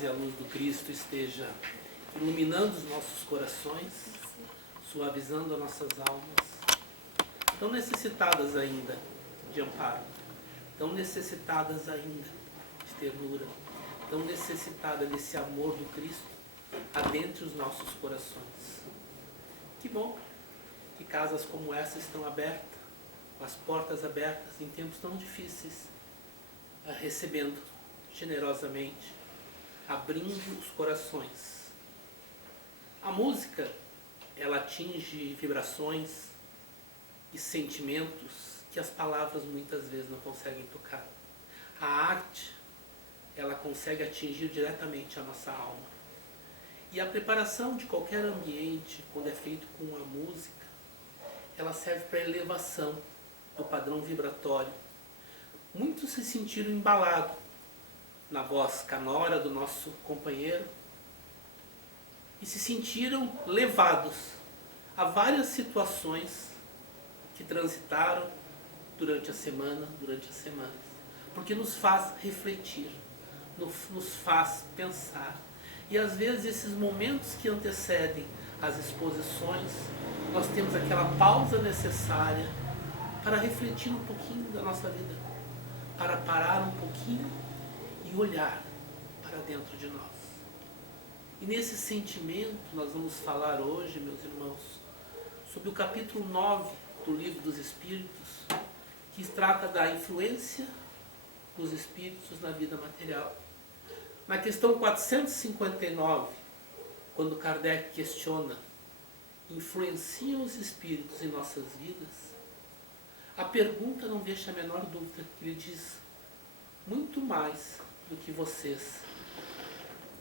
paz e a luz do Cristo esteja iluminando os nossos corações, suavizando as nossas almas, tão necessitadas ainda de amparo, tão necessitadas ainda de ternura, tão necessitadas desse amor do Cristo adentre os nossos corações. Que bom que casas como essa estão abertas, com as portas abertas em tempos tão difíceis, recebendo generosamente, abrindo os corações. A música, ela atinge vibrações e sentimentos que as palavras muitas vezes não conseguem tocar. A arte, ela consegue atingir diretamente a nossa alma. E a preparação de qualquer ambiente, quando é feito com a música, ela serve para elevação do padrão vibratório. Muitos se sentiram embalados na voz canora do nosso companheiro e se sentiram levados a várias situações que transitaram durante a semana, durante as semanas, porque nos faz refletir, nos faz pensar. E às vezes esses momentos que antecedem as exposições, nós temos aquela pausa necessária para refletir um pouquinho da nossa vida, para parar um pouquinho e olhar para dentro de nós. E nesse sentimento nós vamos falar hoje, meus irmãos, sobre o capítulo 9 do Livro dos Espíritos, que trata da influência dos espíritos na vida material. Na questão 459, quando Kardec questiona: influenciam os espíritos em nossas vidas? A pergunta não deixa a menor dúvida, ele diz: muito mais do que vocês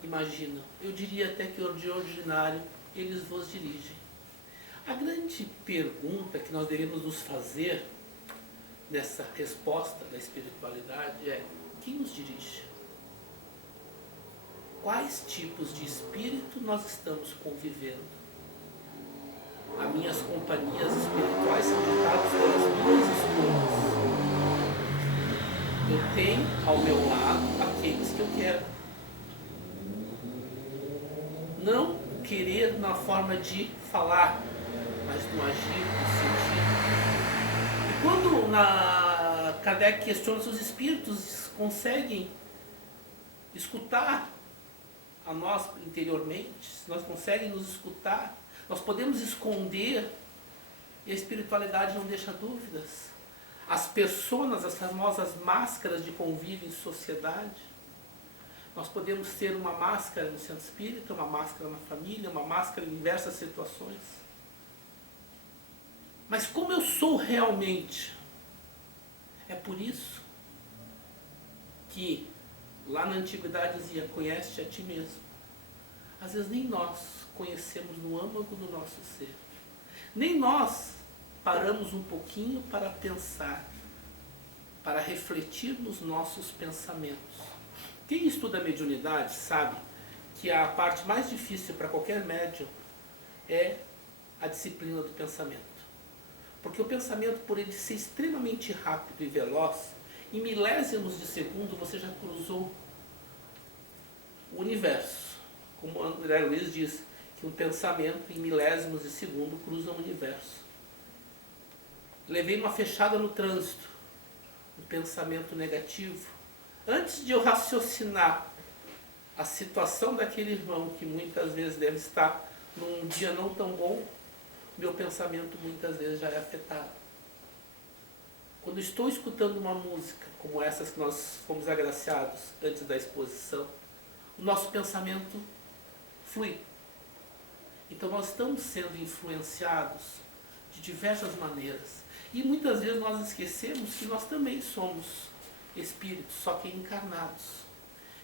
imaginam. Eu diria até que de ordinário eles vos dirigem. A grande pergunta que nós devemos nos fazer nessa resposta da espiritualidade é: quem nos dirige? Quais tipos de espírito nós estamos convivendo? As minhas companhias espirituais são ditadas pelas minhas escolhas. Eu tenho ao meu lado aqueles que eu quero. Não querer na forma de falar, mas no agir, no sentir. E quando Kardec questiona se os espíritos conseguem escutar a nós interiormente, se nós conseguem nos escutar, nós podemos esconder, e a espiritualidade não deixa dúvidas. As pessoas, as famosas máscaras de convívio em sociedade, nós podemos ter uma máscara no centro espírita, uma máscara na família, uma máscara em diversas situações. Mas como eu sou realmente? É por isso que lá na antiguidade dizia: conhece-te a ti mesmo. Às vezes nem nós conhecemos no âmago do nosso ser. Nem nós paramos um pouquinho para pensar, para refletir nos nossos pensamentos. Quem estuda a mediunidade sabe que a parte mais difícil para qualquer médium é a disciplina do pensamento. Porque o pensamento, por ele ser extremamente rápido e veloz, em milésimos de segundo você já cruzou o universo. Como André Luiz diz, que um pensamento em milésimos de segundo cruza o universo. Levei uma fechada no trânsito, um pensamento negativo. Antes de eu raciocinar a situação daquele irmão, que muitas vezes deve estar num dia não tão bom, meu pensamento muitas vezes já é afetado. Quando estou escutando uma música como essas que nós fomos agraciados antes da exposição, o nosso pensamento flui. Então nós estamos sendo influenciados de diversas maneiras. E muitas vezes nós esquecemos que nós também somos espíritos, só que encarnados.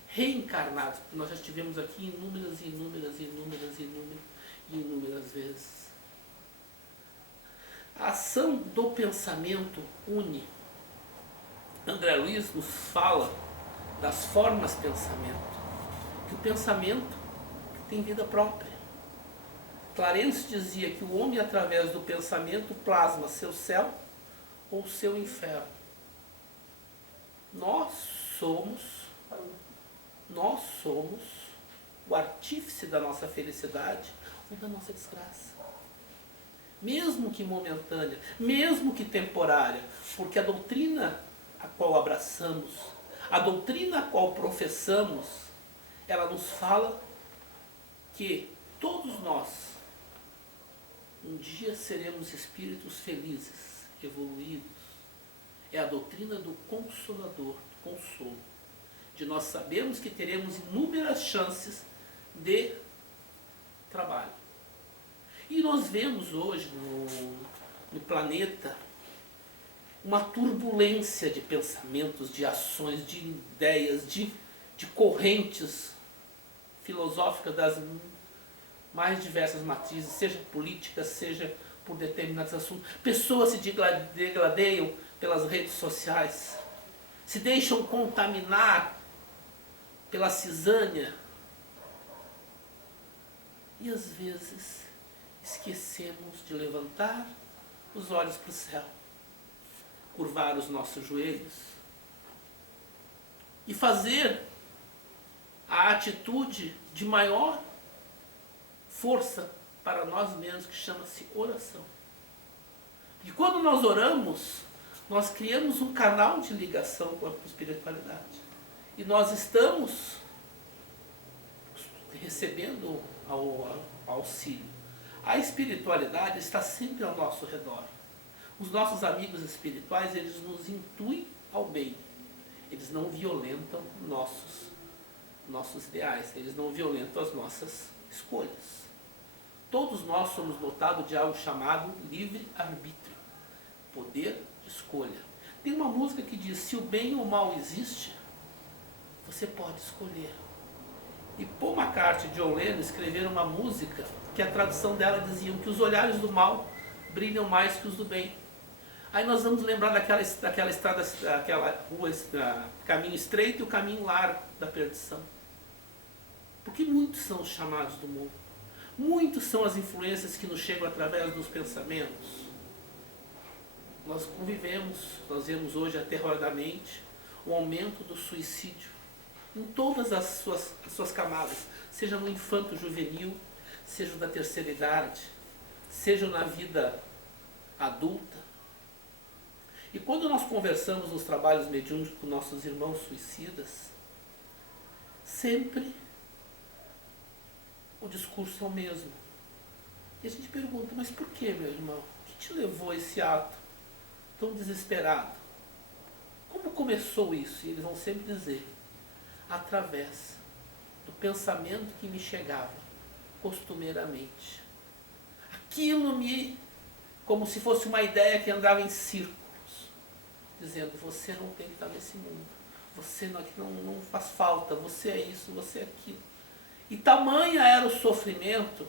Reencarnados, porque nós já estivemos aqui inúmeras vezes. A ação do pensamento une. André Luiz nos fala das formas de pensamento. Que o pensamento tem vida própria. Clarence dizia que o homem, através do pensamento, plasma seu céu ou seu inferno. Nós somos nós somos o artífice da nossa felicidade ou da nossa desgraça. Mesmo que momentânea, mesmo que temporária, porque a doutrina a qual abraçamos, a doutrina a qual professamos, ela nos fala que todos nós um dia seremos espíritos felizes, evoluídos. É a doutrina do Consolador, do consolo. De nós sabermos que teremos inúmeras chances de trabalho. E nós vemos hoje no planeta uma turbulência de pensamentos, de ações, de ideias, de correntes filosóficas das mais diversas matrizes, seja políticas, seja por determinados assuntos. Pessoas se degradeiam pelas redes sociais, se deixam contaminar pela cisânia e às vezes esquecemos de levantar os olhos para o céu, curvar os nossos joelhos e fazer a atitude de maior força para nós mesmos, que chama-se oração. E quando nós oramos, nós criamos um canal de ligação com a espiritualidade. E nós estamos recebendo auxílio. A espiritualidade está sempre ao nosso redor. Os nossos amigos espirituais, eles nos intuem ao bem. Eles não violentam nossos ideais, eles não violentam as nossas escolhas. Todos nós somos dotados de algo chamado livre-arbítrio, poder de escolha. Tem uma música que diz: se o bem ou o mal existe, você pode escolher. E Paul McCartney e John Lennon escreveram uma música que a tradução dela dizia que os olhares do mal brilham mais que os do bem. Aí nós vamos lembrar daquela estrada, daquela rua, caminho estreito e o caminho largo da perdição. Porque muitos são os chamados do mundo. Muitos são as influências que nos chegam através dos pensamentos. Nós convivemos, nós vemos hoje aterroradamente o aumento do suicídio em todas as suas camadas, seja no infanto juvenil, seja da terceira idade, seja na vida adulta. E quando nós conversamos nos trabalhos mediúnicos com nossos irmãos suicidas, sempre o discurso é o mesmo. E a gente pergunta: mas por que, meu irmão? O que te levou a esse ato tão desesperado? Como começou isso? E eles vão sempre dizer: através do pensamento que me chegava costumeiramente. Aquilo como se fosse uma ideia que andava em círculos, dizendo: você não tem que estar nesse mundo, você não faz falta, você é isso, você é aquilo. E tamanha era o sofrimento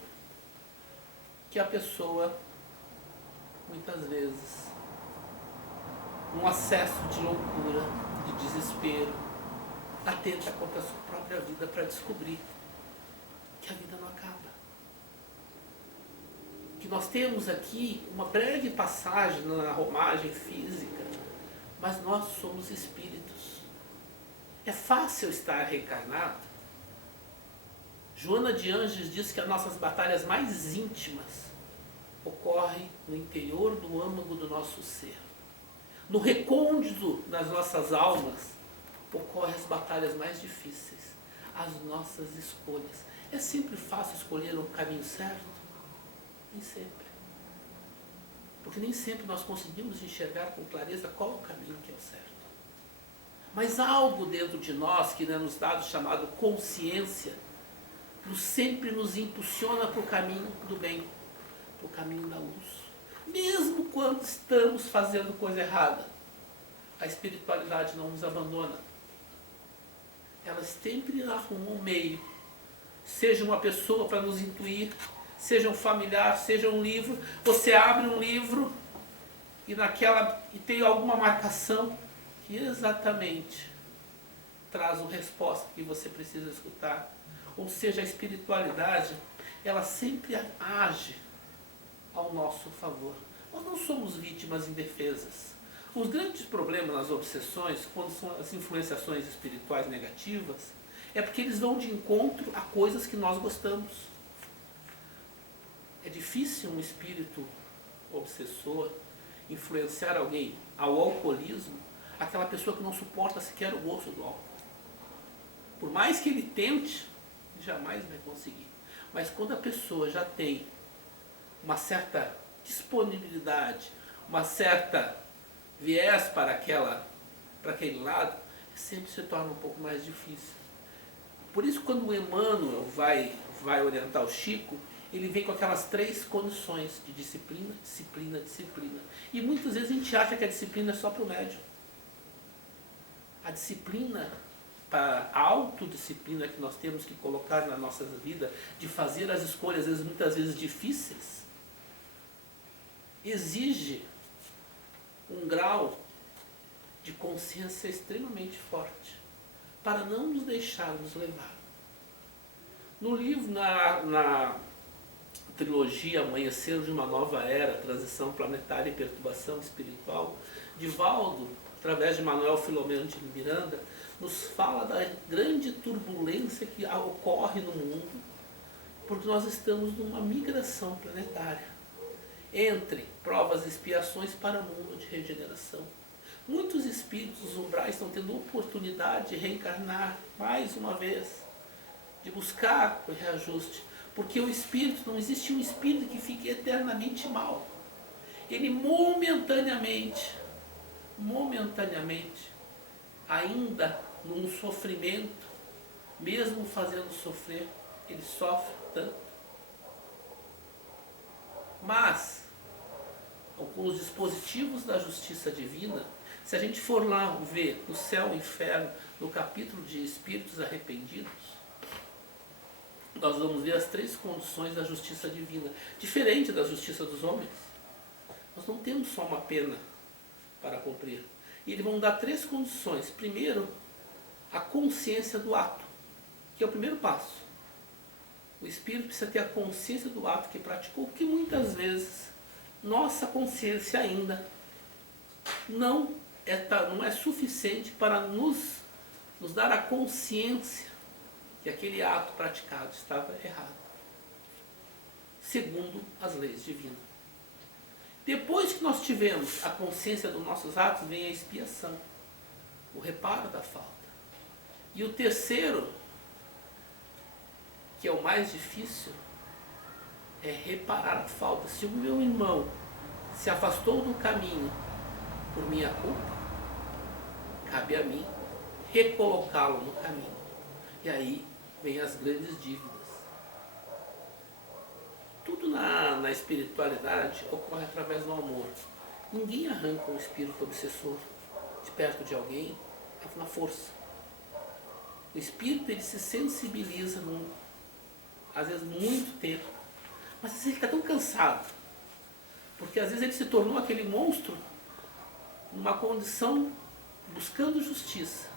que a pessoa, muitas vezes, num acesso de loucura, de desespero, atenta contra a sua própria vida para descobrir que a vida não acaba. Que nós temos aqui uma breve passagem na romagem física, mas nós somos espíritos. É fácil estar reencarnado. Joana de Ângeles diz que as nossas batalhas mais íntimas ocorrem no interior do âmago do nosso ser. No recôndito das nossas almas ocorrem as batalhas mais difíceis, as nossas escolhas. É sempre fácil escolher o caminho certo? Nem sempre. Porque nem sempre nós conseguimos enxergar com clareza qual é o caminho que é o certo. Mas há algo dentro de nós que é nos dado chamado consciência, sempre nos impulsiona para o caminho do bem, para o caminho da luz. Mesmo quando estamos fazendo coisa errada, a espiritualidade não nos abandona. Ela sempre arruma um meio, seja uma pessoa para nos intuir, seja um familiar, seja um livro. Você abre um livro e tem alguma marcação que exatamente traz a resposta que você precisa escutar. Ou seja, a espiritualidade, ela sempre age ao nosso favor. Nós não somos vítimas indefesas. Os grandes problemas nas obsessões, quando são as influenciações espirituais negativas, É porque eles vão de encontro a coisas que nós gostamos. É difícil um espírito obsessor influenciar alguém ao alcoolismo, aquela pessoa que não suporta sequer o gosto do álcool. Por mais que ele tente, jamais vai conseguir. Mas quando a pessoa já tem uma certa disponibilidade, uma certa viés para aquele lado, sempre se torna um pouco mais difícil. Por isso, quando o Emmanuel vai orientar o Chico, ele vem com aquelas 3 condições de disciplina, disciplina, disciplina. E muitas vezes a gente acha que a disciplina é só para o médium. A disciplina, a autodisciplina que nós temos que colocar na nossa vida, de fazer as escolhas, muitas vezes difíceis, exige um grau de consciência extremamente forte, para não nos deixarmos levar. No livro, na trilogia Amanhecer de uma Nova Era, Transição Planetária e Perturbação Espiritual, Divaldo, através de Manuel Filomeno de Miranda, nos fala da grande turbulência que ocorre no mundo, porque nós estamos numa migração planetária, entre provas e expiações para o mundo de regeneração. Muitos espíritos umbrais estão tendo oportunidade de reencarnar mais uma vez, de buscar o reajuste, porque o espírito, não existe um espírito que fique eternamente mal. Ele momentaneamente, ainda num sofrimento, mesmo fazendo sofrer, ele sofre tanto. Mas, com os dispositivos da justiça divina, se a gente for lá ver o céu e o inferno, no capítulo de espíritos arrependidos, nós vamos ver as 3 condições da justiça divina, diferente da justiça dos homens. Nós não temos só uma pena para cumprir. E eles vão dar 3 condições. Primeiro, a consciência do ato, que é o primeiro passo. O espírito precisa ter a consciência do ato que praticou, porque muitas vezes nossa consciência ainda não é suficiente para nos dar a consciência que aquele ato praticado estava errado, segundo as leis divinas. Depois que nós tivemos a consciência dos nossos atos, vem a expiação, o reparo da falta. E o terceiro, que é o mais difícil, é reparar a falta. Se o meu irmão se afastou do caminho por minha culpa, cabe a mim recolocá-lo no caminho. E aí vem as grandes dívidas. Tudo na espiritualidade ocorre através do amor. Ninguém arranca um espírito obsessor de perto de alguém na força. O espírito, ele se sensibiliza, às vezes muito tempo, mas às vezes ele está tão cansado, porque às vezes ele se tornou aquele monstro numa condição buscando justiça,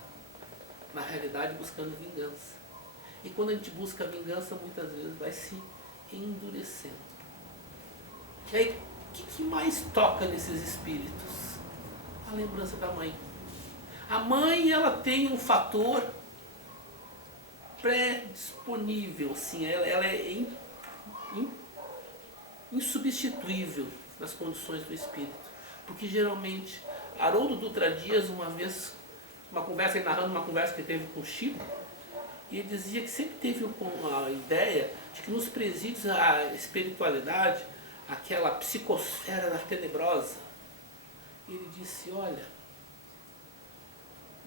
na realidade buscando vingança. E quando a gente busca a vingança, muitas vezes vai se endurecendo. E aí, o que mais toca nesses espíritos? A lembrança da mãe. A mãe, ela tem um fator pré-disponível, sim, ela é insubstituível nas condições do espírito. Porque geralmente, Haroldo Dutra Dias, uma vez, ele narrando uma conversa que ele teve com o Chico, e ele dizia que sempre teve a ideia de que nos presídios a espiritualidade, aquela psicosfera tenebrosa. E ele disse, olha,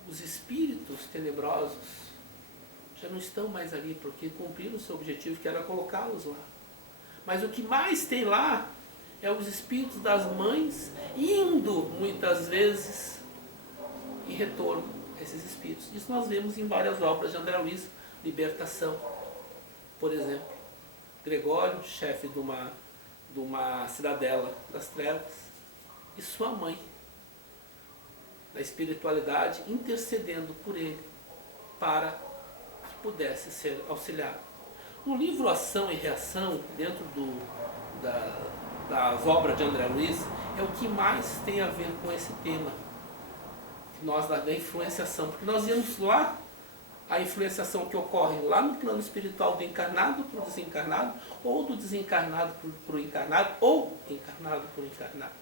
os espíritos tenebrosos já não estão mais ali, porque cumpriram o seu objetivo, que era colocá-los lá. Mas o que mais tem lá é os espíritos das mães indo, muitas vezes, em retorno a esses espíritos. Isso nós vemos em várias obras de André Luiz, Libertação, por exemplo. Gregório, chefe de uma cidadela das trevas, e sua mãe, da espiritualidade, intercedendo por ele, para que pudesse ser auxiliado. No livro Ação e Reação, dentro das obras de André Luiz, é o que mais tem a ver com esse tema, da influenciação, porque nós vemos lá a influenciação que ocorre lá no plano espiritual do encarnado para o desencarnado, ou do desencarnado para o encarnado, ou encarnado para o encarnado.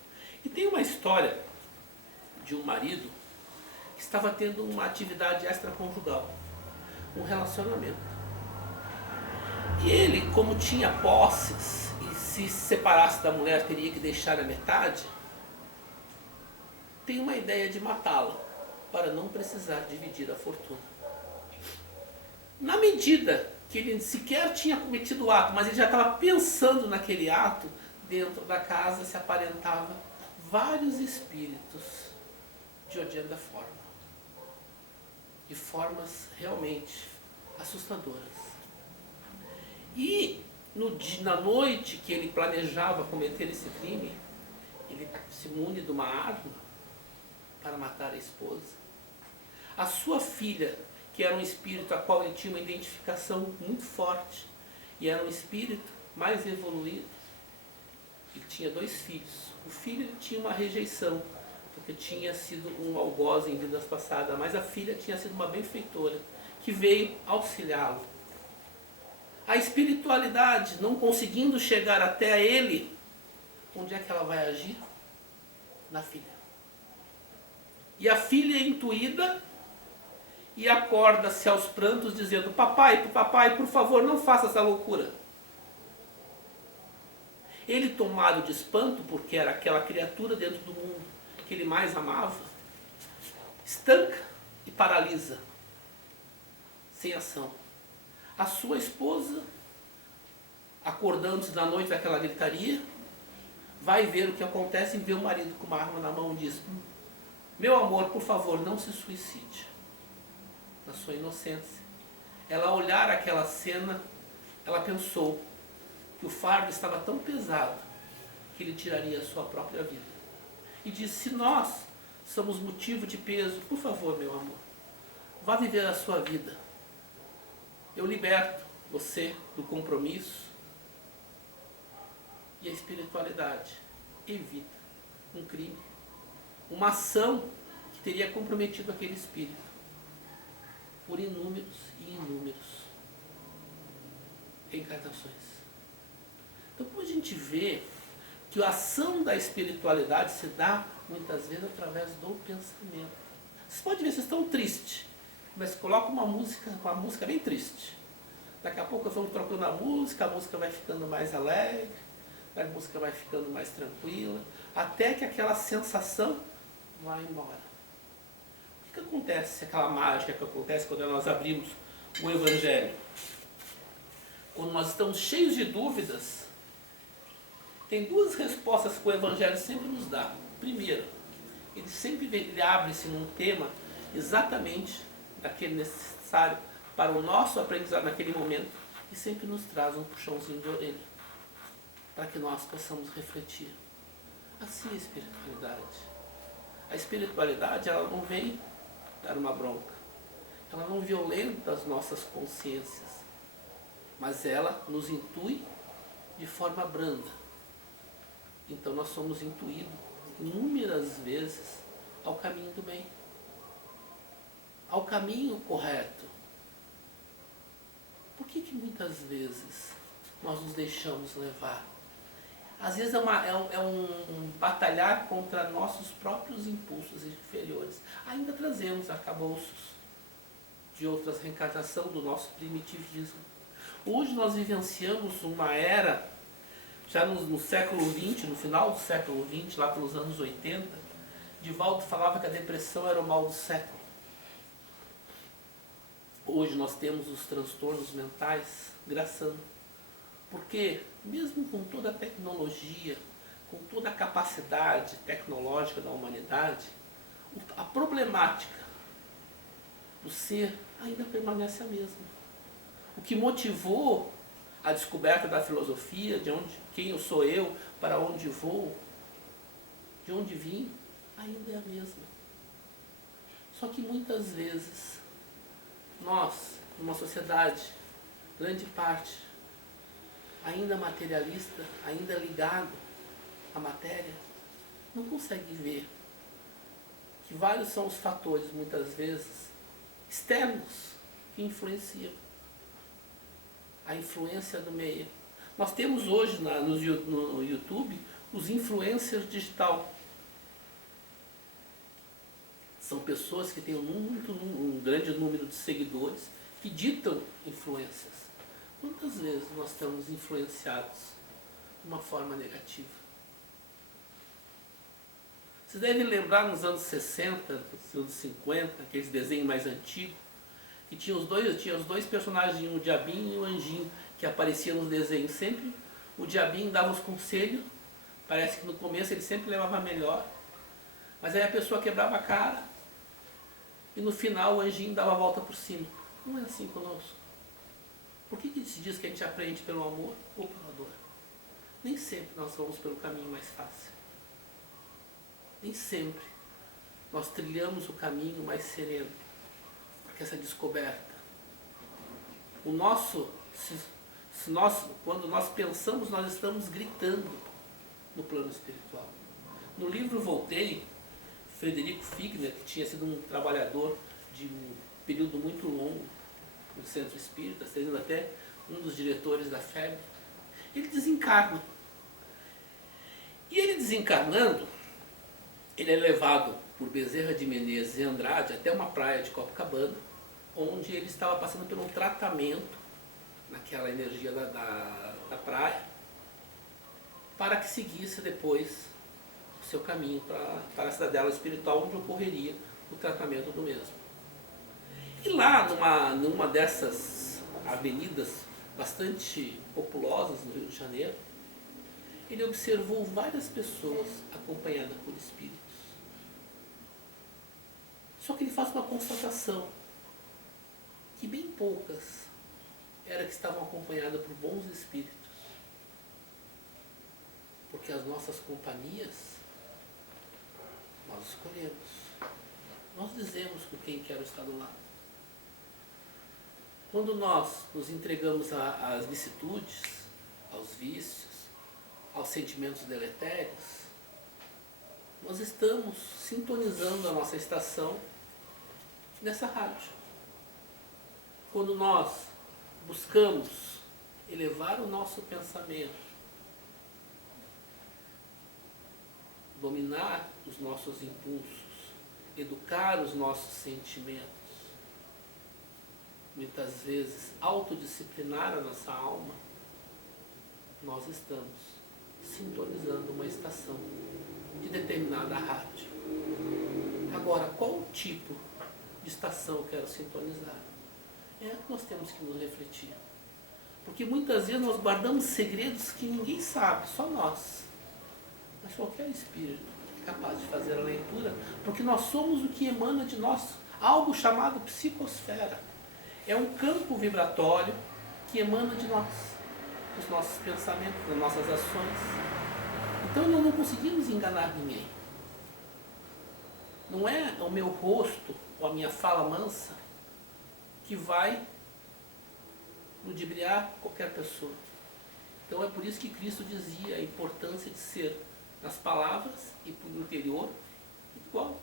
E tem uma história de um marido que estava tendo uma atividade extraconjugal, um relacionamento. E ele, como tinha posses, e se separasse da mulher teria que deixar a metade, tem uma ideia de matá-la, para não precisar dividir a fortuna. Na medida que ele sequer tinha cometido o ato, mas ele já estava pensando naquele ato, dentro da casa se aparentava vários espíritos de odiando a forma. De formas realmente assustadoras. E na noite que ele planejava cometer esse crime, ele se mune de uma arma para matar a esposa. A sua filha, que era um espírito a qual ele tinha uma identificação muito forte, e era um espírito mais evoluído, ele tinha 2 filhos. O filho tinha uma rejeição, porque tinha sido um algoz em vidas passadas, mas a filha tinha sido uma benfeitora, que veio auxiliá-lo. A espiritualidade, não conseguindo chegar até ele, onde é que ela vai agir? Na filha. E a filha é intuída e acorda-se aos prantos dizendo: papai, por favor, não faça essa loucura. Ele, tomado de espanto, porque era aquela criatura dentro do mundo que ele mais amava, estanca e paralisa, sem ação. A sua esposa, acordando-se na noite daquela gritaria, vai ver o que acontece e vê o marido com uma arma na mão e diz: meu amor, por favor, não se suicide. Na sua inocência. Ela, ao olhar aquela cena, ela pensou que o fardo estava tão pesado que ele tiraria a sua própria vida. E disse: se nós somos motivo de peso, por favor, meu amor, vá viver a sua vida. Eu liberto você do compromisso. E a espiritualidade evita um crime, uma ação que teria comprometido aquele espírito por inúmeros e inúmeros reencarnações. Então, como a gente vê que a ação da espiritualidade se dá muitas vezes através do pensamento. Vocês podem ver, vocês estão tristes, mas coloca uma música bem triste. Daqui a pouco vamos trocando a música vai ficando mais alegre, a música vai ficando mais tranquila, até que aquela sensação vai embora. O que acontece, aquela mágica que acontece quando nós abrimos o Evangelho? Quando nós estamos cheios de dúvidas, tem 2 respostas que o Evangelho sempre nos dá. Primeiro, ele abre-se num tema exatamente daquele necessário para o nosso aprendizado naquele momento e sempre nos traz um puxãozinho de orelha para que nós possamos refletir. Assim é a espiritualidade. A espiritualidade, ela não vem dar uma bronca, ela não violenta as nossas consciências, mas ela nos intui de forma branda. Então nós somos intuídos inúmeras vezes ao caminho do bem, ao caminho correto. Por que muitas vezes nós nos deixamos levar? Às vezes é um batalhar contra nossos próprios impulsos inferiores. Ainda trazemos arcabouços de outras reencarnações do nosso primitivismo. Hoje nós vivenciamos uma era, já no século XX, no final do século XX, lá pelos anos 80, Divaldo falava que a depressão era o mal do século. Hoje nós temos os transtornos mentais graçando. Porque, mesmo com toda a tecnologia, com toda a capacidade tecnológica da humanidade, a problemática do ser ainda permanece a mesma. O que motivou a descoberta da filosofia, quem eu sou eu, para onde vou, de onde vim, ainda é a mesma. Só que muitas vezes, nós, numa sociedade, grande parte, ainda materialista, ainda ligado à matéria, não consegue ver que vários são os fatores, muitas vezes, externos, que que influenciam. A influência do meio. Nós temos hoje no YouTube os influencers digital. São pessoas que têm um grande número de seguidores que ditam influências. Quantas vezes nós estamos influenciados de uma forma negativa? Vocês devem lembrar nos anos 60, nos anos 50, aqueles desenhos mais antigos, que tinha os dois personagens, o diabinho e o anjinho, que apareciam nos desenhos. Sempre o diabinho dava os conselhos, parece que no começo ele sempre levava melhor, mas aí a pessoa quebrava a cara e no final o anjinho dava a volta por cima. Não é assim conosco. Por que se diz que a gente aprende pelo amor ou pela dor? Nem sempre nós vamos pelo caminho mais fácil. Nem sempre nós trilhamos o caminho mais sereno. Porque essa descoberta, quando nós pensamos, nós estamos gritando no plano espiritual. No livro Voltei, Frederico Figner, que tinha sido um trabalhador de um período muito longo no centro espírita, sendo até um dos diretores da FEB, ele desencarna. E ele desencarnando, ele é levado por Bezerra de Menezes e Andrade até uma praia de Copacabana, onde ele estava passando por um tratamento naquela energia da praia, para que seguisse depois o seu caminho para a cidadela espiritual, onde ocorreria o tratamento do mesmo. E lá, numa dessas avenidas bastante populosas no Rio de Janeiro, ele observou várias pessoas acompanhadas por espíritos. Só que ele faz uma constatação, que bem poucas eram que estavam acompanhadas por bons espíritos. Porque as nossas companhias, nós escolhemos. Nós dizemos com quem quero estar do lado. Quando nós nos entregamos às vicissitudes, aos vícios, aos sentimentos deletérios, nós estamos sintonizando a nossa estação nessa rádio. Quando nós buscamos elevar o nosso pensamento, dominar os nossos impulsos, educar os nossos sentimentos, muitas vezes autodisciplinar a nossa alma, nós estamos sintonizando uma estação de determinada rádio. Agora, qual tipo de estação eu quero sintonizar? É que nós temos que nos refletir. Porque muitas vezes nós guardamos segredos que ninguém sabe, só nós. Mas qualquer espírito é capaz de fazer a leitura, porque nós somos o que emana de nós, algo chamado psicosfera. É um campo vibratório que emana de nós, dos nossos pensamentos, das nossas ações. Então nós não conseguimos enganar ninguém. Não é o meu rosto ou a minha fala mansa que vai ludibriar qualquer pessoa. Então é por isso que Cristo dizia a importância de ser, nas palavras e por interior, igual.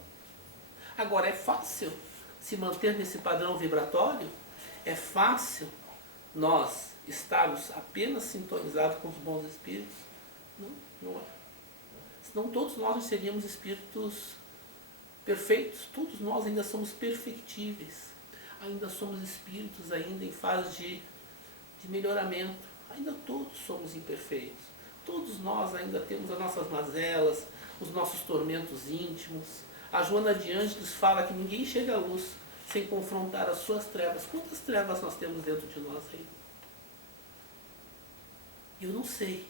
Agora, é fácil se manter nesse padrão vibratório? É fácil nós estarmos apenas sintonizados com os bons espíritos? Não, não é. Senão todos nós seríamos espíritos perfeitos, todos nós ainda somos perfectíveis, ainda somos espíritos ainda em fase de melhoramento, ainda todos somos imperfeitos, todos nós ainda temos as nossas mazelas, os nossos tormentos íntimos. A Joana de Ângeles fala que ninguém chega à luz sem confrontar as suas trevas. Quantas trevas nós temos dentro de nós aí? Eu não sei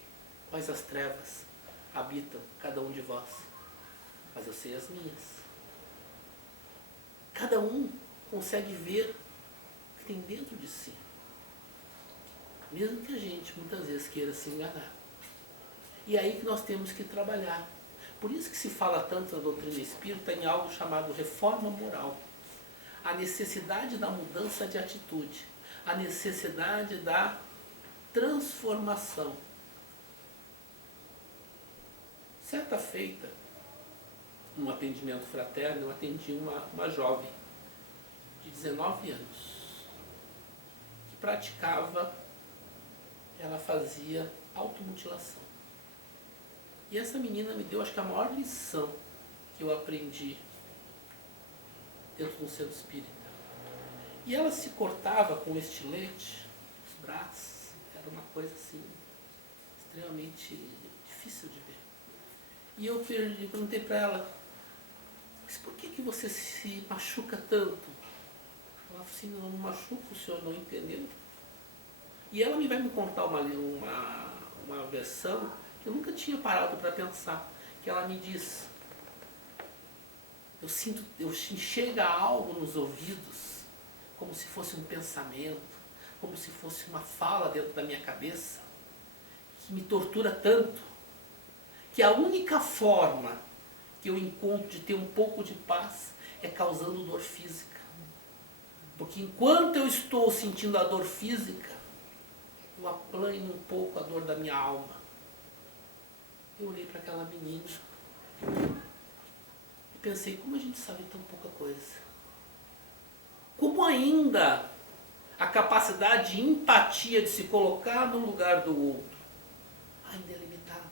quais as trevas habitam cada um de vós, mas eu sei as minhas. Cada um consegue ver o que tem dentro de si, mesmo que a gente muitas vezes queira se enganar. E é aí que nós temos que trabalhar. Por isso que se fala tanto na doutrina espírita em algo chamado reforma moral. A necessidade da mudança de atitude, a necessidade da transformação. Certa feita, num atendimento fraterno, eu atendi uma jovem de 19 anos. praticava, ela fazia automutilação. E essa menina me deu, acho que a maior lição que eu aprendi dentro do centro espírita. E ela se cortava com estilete, os braços, era uma coisa assim, extremamente difícil de ver. E eu perguntei para ela, mas por que você se machuca tanto? Ela falou assim, não me machuco, o senhor não entendeu. E ela vai me contar uma versão que eu nunca tinha parado para pensar, que ela me diz, eu chega algo nos ouvidos, como se fosse um pensamento, como se fosse uma fala dentro da minha cabeça, que me tortura tanto, que a única forma que eu encontro de ter um pouco de paz é causando dor física. Porque enquanto eu estou sentindo a dor física, eu aplano um pouco a dor da minha alma. Eu olhei para aquela menina e pensei, como a gente sabe tão pouca coisa? Como ainda a capacidade de empatia, de se colocar no lugar do outro, ainda é limitada.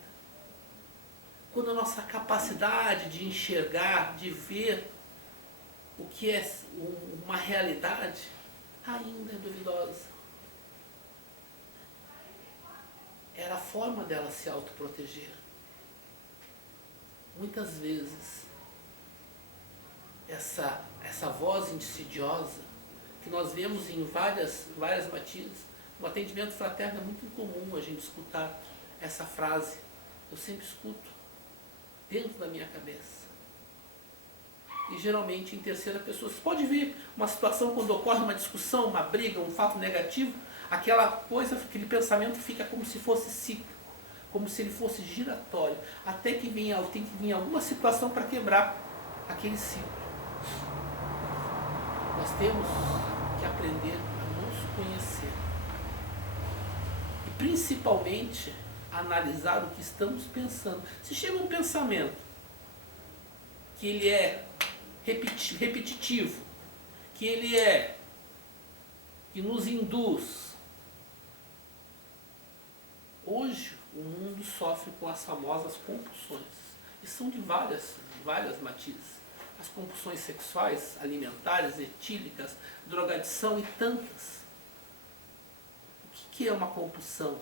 Quando a nossa capacidade de enxergar, de ver o que é uma realidade, ainda é duvidosa. Era a forma dela se autoproteger. Muitas vezes, essa voz insidiosa, que nós vemos em várias matizes, no atendimento fraterno é muito comum a gente escutar essa frase. Eu sempre escuto dentro da minha cabeça. E geralmente em terceira pessoa. Você pode ver uma situação quando ocorre uma discussão, uma briga, um fato negativo, aquela coisa, aquele pensamento fica como se fosse cíclico, como se ele fosse giratório, até que tem que vir alguma situação para quebrar aquele ciclo. Nós temos que aprender a nos conhecer. E principalmente analisar o que estamos pensando. Se chega um pensamento que ele é repetitivo, que nos induz. Hoje o mundo sofre com as famosas compulsões, e são de várias matizes. As compulsões sexuais, alimentares, etílicas, drogadição e tantas. O que é uma compulsão?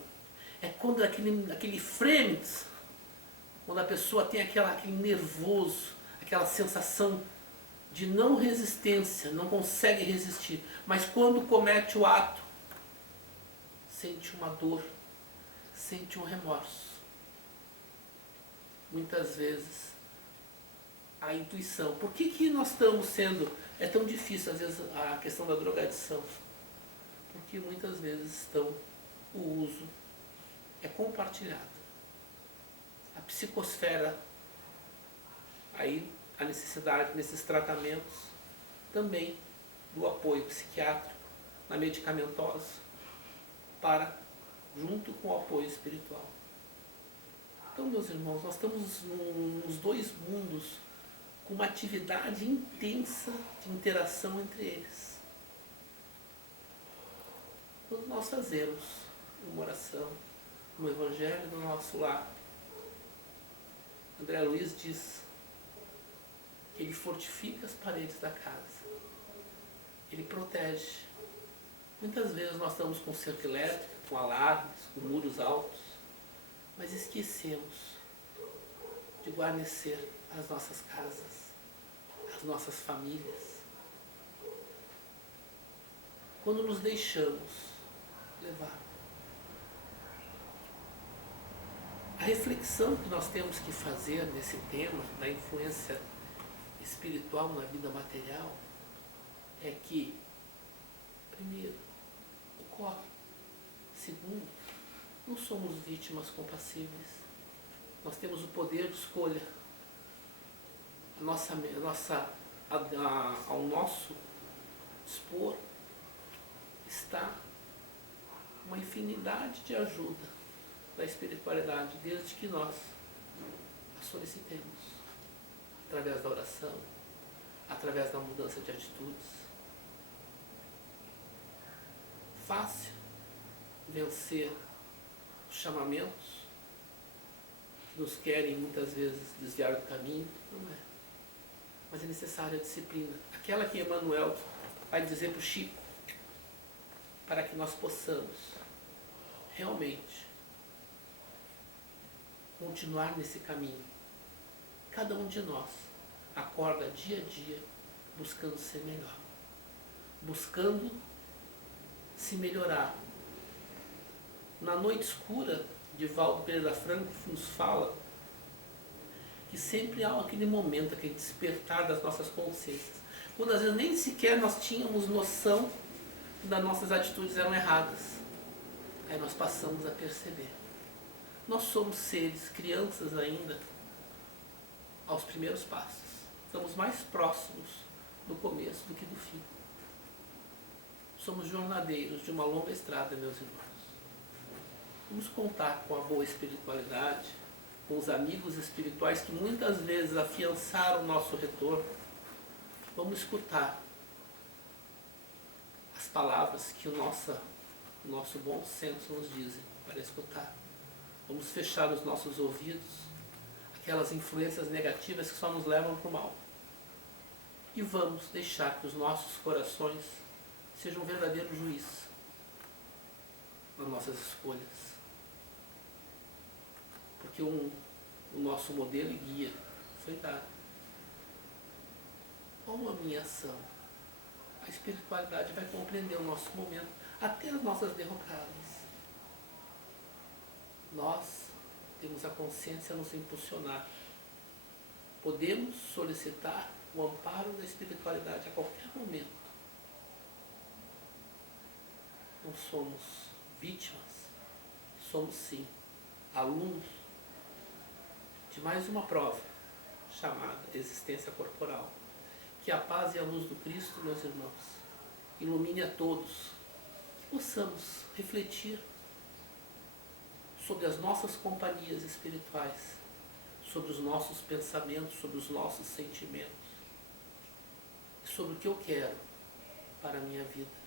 É quando aquele fremes, quando a pessoa tem aquele nervoso, aquela sensação de não resistência, não consegue resistir, mas quando comete o ato, sente uma dor, sente um remorso. Muitas vezes a intuição. Por que nós estamos sendo... É tão difícil às vezes a questão da drogadição? Porque muitas vezes o uso é compartilhado. A psicosfera, aí a necessidade nesses tratamentos também do apoio psiquiátrico, na medicamentosa, junto com o apoio espiritual. Então, meus irmãos, nós estamos nos dois mundos com uma atividade intensa de interação entre eles. Quando nós fazemos uma oração, um evangelho do nosso lar, André Luiz diz que ele fortifica as paredes da casa, ele protege. Muitas vezes nós estamos com cerco elétrico, com alarmes, com muros altos, mas esquecemos de guarnecer as nossas casas, as nossas famílias. Quando nos deixamos levar. A reflexão que nós temos que fazer nesse tema da influência espiritual na vida material é que, primeiro, ocorre. Segundo, não somos vítimas compassíveis. Nós temos o poder de escolha. Ao nosso dispor está uma infinidade de ajuda da espiritualidade, desde que nós a solicitemos, através da oração, através da mudança de atitudes. fácil vencer os chamamentos que nos querem muitas vezes desviar do caminho. Não é. Mas é necessária a disciplina. Aquela que Emmanuel vai dizer para o Chico, para que nós possamos realmente continuar nesse caminho. Cada um de nós acorda dia a dia buscando ser melhor, buscando se melhorar. Na Noite Escura, de Valdo Pereira Franco, nos fala que sempre há aquele momento, aquele despertar das nossas consciências, quando às vezes nem sequer nós tínhamos noção das nossas atitudes eram erradas. Aí nós passamos a perceber. Nós somos seres, crianças ainda, aos primeiros passos. Estamos mais próximos do começo do que do fim. Somos jornadeiros de uma longa estrada, meus irmãos. Vamos contar com a boa espiritualidade, com os amigos espirituais que muitas vezes afiançaram o nosso retorno. Vamos escutar as palavras que o nosso bom senso nos dizem para escutar. Vamos fechar os nossos ouvidos, aquelas influências negativas que só nos levam para o mal. E vamos deixar que os nossos corações sejam um verdadeiro juiz nas nossas escolhas. Porque o nosso modelo e guia foi dado. Qual a minha ação? A espiritualidade vai compreender o nosso momento, até as nossas derrocadas. Nós temos a consciência a nos impulsionar. Podemos solicitar o amparo da espiritualidade a qualquer momento. Não somos vítimas, somos sim alunos de mais uma prova, chamada existência corporal. Que a paz e a luz do Cristo, meus irmãos, ilumine a todos, que possamos refletir sobre as nossas companhias espirituais, sobre os nossos pensamentos, sobre os nossos sentimentos, e sobre o que eu quero para a minha vida.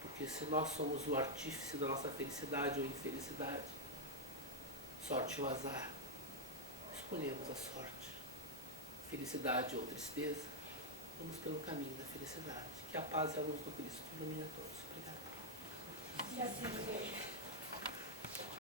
Porque se nós somos o artífice da nossa felicidade ou infelicidade, sorte ou azar, escolhemos a sorte. Felicidade ou tristeza, vamos pelo caminho da felicidade. Que a paz e a luz do Cristo ilumine a todos. Obrigado.